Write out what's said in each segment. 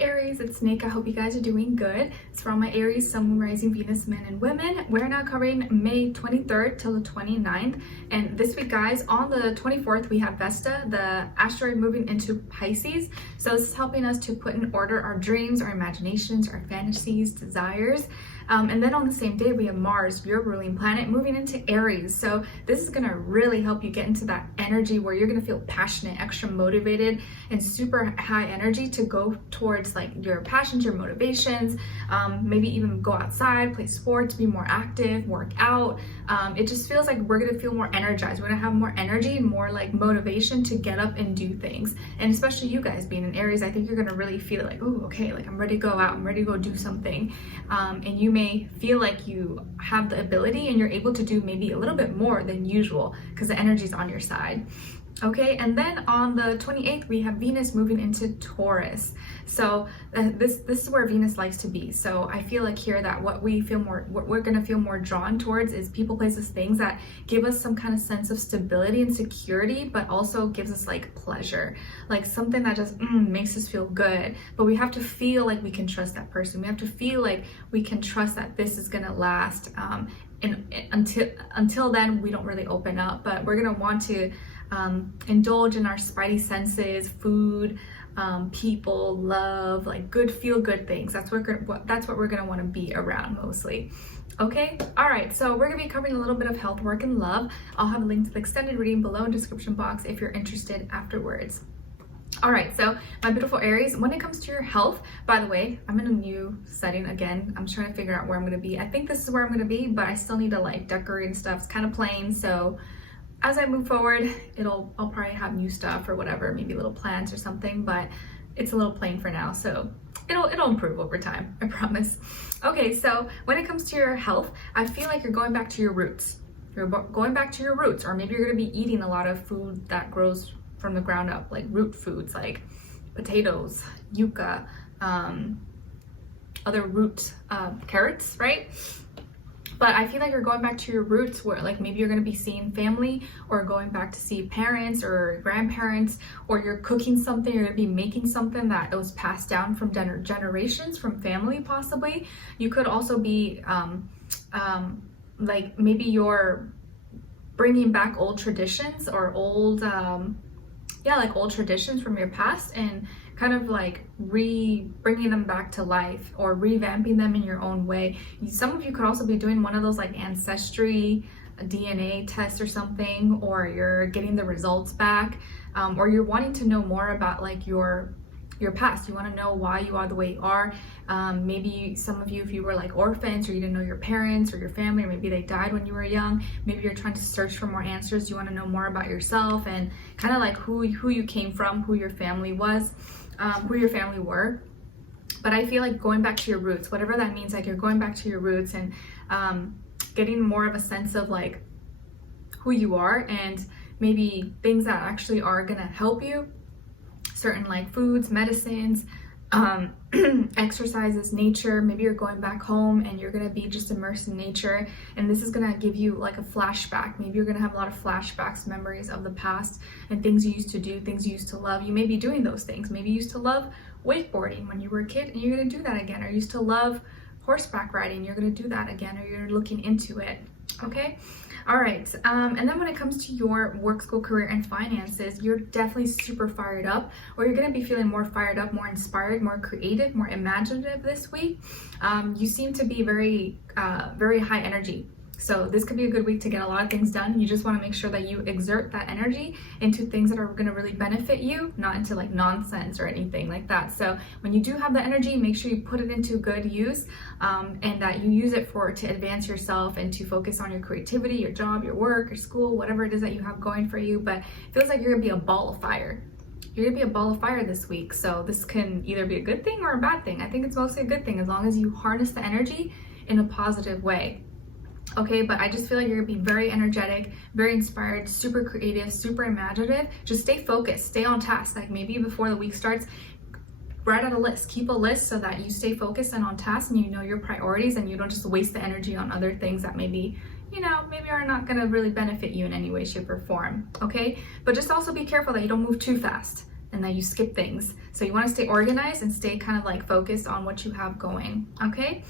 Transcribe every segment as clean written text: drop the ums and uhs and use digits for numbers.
Aries, it's Nick. I hope you guys are doing good. It's for all my Aries, Sun, Moon, Rising, Venus, men and women. We're now covering May 23rd till the 29th. And this week, guys, on the 24th, we have Vesta, the asteroid moving into Pisces. So this is helping us to put in order our dreams, our imaginations, our fantasies, desires. And then on the same day, we have Mars, your ruling planet, moving into Aries. So this is gonna really help you get into that energy where you're gonna feel passionate, extra motivated, and super high energy to go towards like your passions, your motivations, maybe even go outside, play sports, be more active, work out. It just feels like we're gonna feel more energized. We're gonna have more energy, more like motivation to get up and do things. And especially you guys being in Aries, I think you're gonna really feel like, oh, okay, like I'm ready to go out, I'm ready to go do something. And you may feel like you have the ability and you're able to do maybe a little bit more than usual because the energy's on your side. Okay, and then on the 28th, we have Venus moving into Taurus. So this is where Venus likes to be. So I feel like here that what we're gonna feel more drawn towards is people, places, things that give us some kind of sense of stability and security, but also gives us like pleasure, like something that just makes us feel good. But we have to feel like we can trust that person. We have to feel like we can trust that this is gonna last. And until then, we don't really open up, but we're gonna want to indulge in our spidey senses, food, people, love, like feel good things. That's what we're gonna want to be around mostly. Okay, all right, so we're gonna be covering a little bit of health, work, and love. I'll have a link to the extended reading below in the description box if you're interested afterwards. All right, so my beautiful Aries, when it comes to your health, by the way, I'm in a new setting again. I'm trying to figure out where I'm gonna be. I think this is where I'm gonna be, but I still need to like decorate and stuff. It's kind of plain, so as I move forward, I'll probably have new stuff or whatever, maybe little plants or something, but it's a little plain for now, so it'll improve over time, I promise. Okay, so when it comes to your health, I feel like you're going back to your roots. You're going back to your roots, or maybe you're gonna be eating a lot of food that grows from the ground up, like root foods, like potatoes, yucca, other root carrots, right? But I feel like you're going back to your roots where like maybe you're going to be seeing family or going back to see parents or grandparents, or you're cooking something, you're going to be making something that was passed down from generations, from family possibly. You could also be like maybe you're bringing back old traditions or old old traditions from your past and kind of like bringing them back to life or revamping them in your own way. Some of you could also be doing one of those like ancestry DNA tests or something, or you're getting the results back, or you're wanting to know more about like your past. You want to know why you are the way you are. Maybe some of you, if you were like orphans or you didn't know your parents or your family, or maybe they died when you were young, maybe you're trying to search for more answers. You want to know more about yourself and kind of like who you came from, who your family was, who your family were. But I feel like going back to your roots, whatever that means, like you're going back to your roots and getting more of a sense of like who you are and maybe things that actually are gonna help you. Certain like foods, medicines, exercises, nature. Maybe you're going back home and you're gonna be just immersed in nature, and this is gonna give you like a flashback. Maybe you're gonna have a lot of flashbacks, memories of the past and things you used to do, things you used to love. You may be doing those things. Maybe you used to love wakeboarding when you were a kid and you're gonna do that again, or you used to love horseback riding, you're gonna do that again, or you're looking into it. Okay, all right, and then when it comes to your work, school, career, and finances, you're definitely super fired up, or you're gonna be feeling more fired up, more inspired, more creative, more imaginative this week. You seem to be very high energy. So this could be a good week to get a lot of things done. You just want to make sure that you exert that energy into things that are going to really benefit you, not into like nonsense or anything like that. So when you do have the energy, make sure you put it into good use, and that you use it to advance yourself and to focus on your creativity, your job, your work, your school, whatever it is that you have going for you. But it feels like you're going to be a ball of fire. You're gonna be a ball of fire this week. So this can either be a good thing or a bad thing. I think it's mostly a good thing as long as you harness the energy in a positive way. Okay, but I just feel like you're gonna be very energetic, very inspired, super creative, super imaginative. Just stay focused, stay on task. Like maybe before the week starts, write out a list, keep a list so that you stay focused and on task and you know your priorities and you don't just waste the energy on other things that maybe are not gonna really benefit you in any way, shape, or form. Okay, but just also be careful that you don't move too fast. and that you skip things. So you want to stay organized and stay kind of like focused on what you have going. Okay.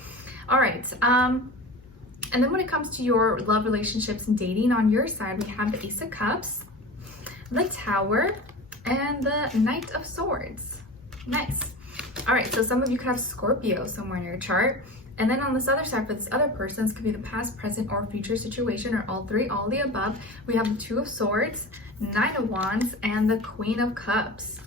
All right. And then when it comes to your love, relationships, and dating, on your side, we have the Ace of Cups, the Tower, and the Knight of Swords. Nice. All right, so some of you could have Scorpio somewhere in your chart. And then on this other side, for this other person, this could be the past, present, or future situation, or all three, all the above. We have the Two of Swords, Nine of Wands, and the Queen of Cups.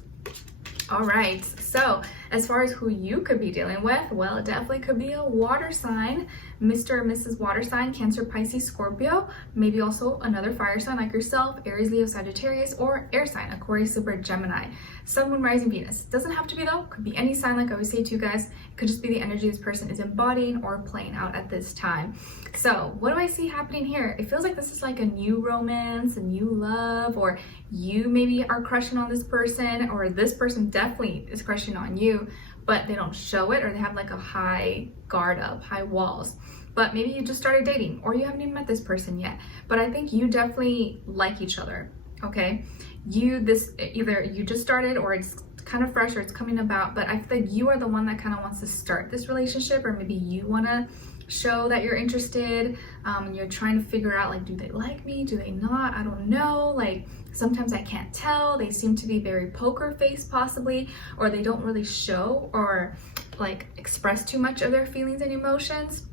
All right, so as far as who you could be dealing with, well, it definitely could be a water sign, Mr. or Mrs. Water sign, Cancer, Pisces, Scorpio, maybe also another fire sign like yourself, Aries, Leo, Sagittarius, or air sign, Aquarius, Libra, Gemini, Sun, Moon, Rising, Venus. Doesn't have to be though, could be any sign like I always say to you guys. It could just be the energy this person is embodying or playing out at this time. So what do I see happening here? It feels like this is like a new romance, a new love, or you maybe are crushing on this person, or this person definitely is crushing on you, but they don't show it, or they have like a high guard up, high walls. But maybe you just started dating, or you haven't even met this person yet. But I think you definitely like each other, okay? Either you just started, or it's kind of fresh, or it's coming about, but I feel like you are the one that kind of wants to start this relationship, or maybe you want to show that you're interested, and you're trying to figure out, like, do they like me, do they not, I don't know, like sometimes I can't tell. They seem to be very poker face possibly, or they don't really show or like express too much of their feelings and emotions,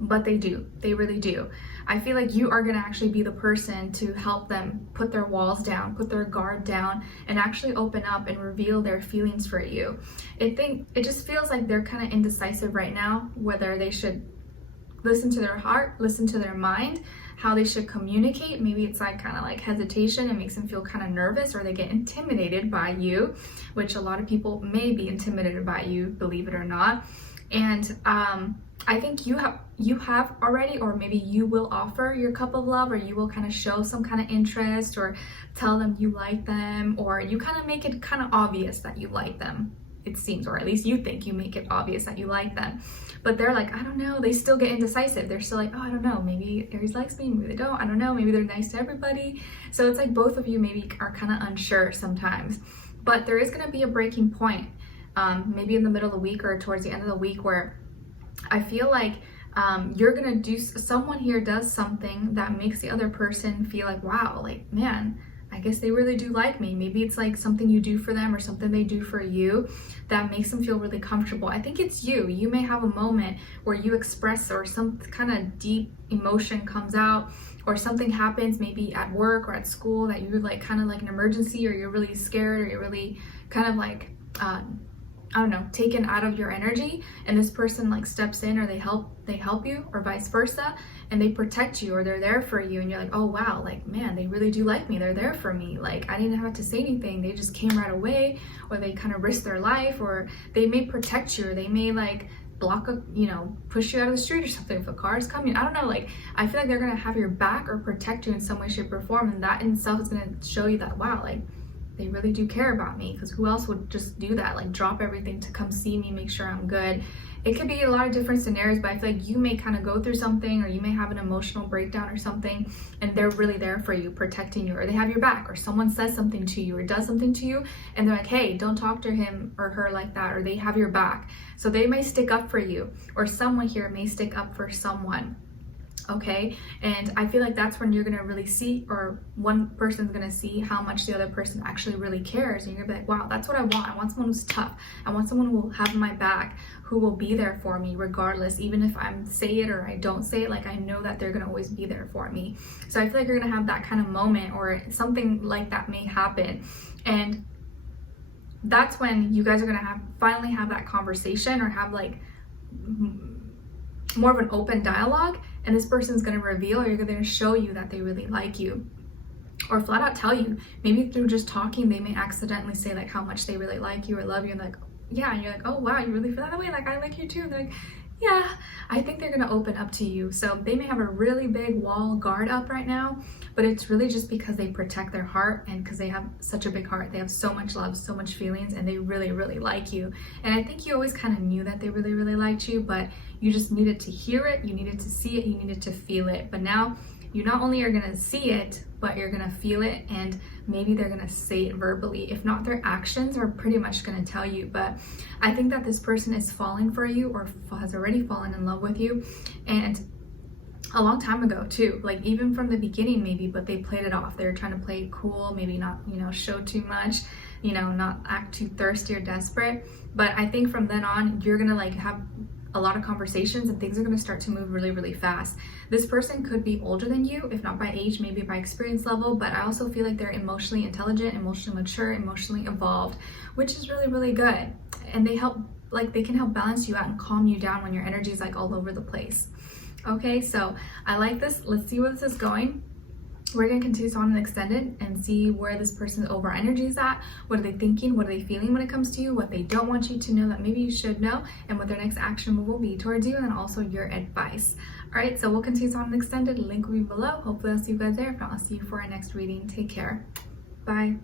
but they do, they really do. I feel like you are going to actually be the person to help them put their walls down, put their guard down, and actually open up and reveal their feelings for you. It just feels like they're kind of indecisive right now, whether they should listen to their heart, listen to their mind, how they should communicate. Maybe it's like kind of like hesitation. It makes them feel kind of nervous, or they get intimidated by you, which a lot of people may be intimidated by you, believe it or not. And I think you have already, or maybe you will offer your cup of love, or you will kind of show some kind of interest, or tell them you like them, or you kind of make it kind of obvious that you like them, it seems, or at least you think you make it obvious that you like them. But they're like, I don't know, they still get indecisive. They're still like, oh, I don't know, maybe Aries likes me, maybe they don't, I don't know, maybe they're nice to everybody. So it's like both of you maybe are kind of unsure sometimes. But there is going to be a breaking point, maybe in the middle of the week or towards the end of the week, where I feel like you're gonna do, someone here does something that makes the other person feel like, wow, like, man, I guess they really do like me. Maybe it's like something you do for them, or something they do for you that makes them feel really comfortable. I think it's you. You may have a moment where you express, or some kind of deep emotion comes out, or something happens maybe at work or at school that you're like kind of like an emergency, or you're really scared, or you're really kind of like I don't know, taken out of your energy, and this person like steps in, or they help you, or vice versa, and they protect you, or they're there for you, and you're like, oh wow, like, man, they really do like me, they're there for me, like I didn't have to say anything, they just came right away, or they kind of risked their life, or they may protect you, or they may like block a, push you out of the street or something if a car is coming. I don't know, like I feel like they're gonna have your back or protect you in some way, shape, or form, and that in itself is gonna show you that, wow, like they really do care about me, because who else would just do that, like drop everything to come see me, make sure I'm good. It could be a lot of different scenarios, but I feel like you may kind of go through something, or you may have an emotional breakdown or something, and they're really there for you, protecting you, or they have your back, or someone says something to you or does something to you, and they're like, hey, don't talk to him or her like that, or they have your back. So they may stick up for you, or someone here may stick up for someone. Okay, and I feel like that's when you're gonna really see, or one person's gonna see how much the other person actually really cares, and you're gonna be like, wow, that's what I want. I want someone who's tough. I want someone who will have my back, who will be there for me regardless, even if I say it or I don't say it, like I know that they're gonna always be there for me. So I feel like you're gonna have that kind of moment, or something like that may happen, and that's when you guys are gonna finally have that conversation, or have like more of an open dialogue, and this person's going to reveal, or you're going to show you that they really like you, or flat out tell you. Maybe through just talking, they may accidentally say like how much they really like you or love you, and like, yeah, and you're like, oh wow, you really feel that way, like I like you too, and they're like, yeah. I think they're going to open up to you. So they may have a really big wall guard up right now, but it's really just because they protect their heart, and because they have such a big heart, they have so much love, so much feelings, and they really, really like you. And I think you always kind of knew that they really, really liked you, but you just needed to hear it, you needed to see it, you needed to feel it. But now you not only are going to see it, but you're going to feel it, and maybe they're gonna say it verbally. If not, their actions are pretty much gonna tell you. But I think that this person is falling for you or has already fallen in love with you, and a long time ago too, like even from the beginning maybe, but they played it off. They were trying to play it cool, maybe not, show too much, not act too thirsty or desperate. But I think from then on, you're gonna like have a lot of conversations and things are going to start to move really, really fast. This person could be older than you, if not by age, maybe by experience level, but I also feel like they're emotionally intelligent, emotionally mature, emotionally evolved, which is really, really good. And they can help balance you out and calm you down when your energy is like all over the place. Okay, so I like this. Let's see where this is going. We're going to continue on and extend it and see where this person's overall energy is at. What are they thinking? What are they feeling when it comes to you? What they don't want you to know that maybe you should know, and what their next action move will be towards you, and then also your advice. All right, so we'll continue on and extend it. Link will be below. Hopefully I'll see you guys there. If not, I'll see you for our next reading. Take care. Bye.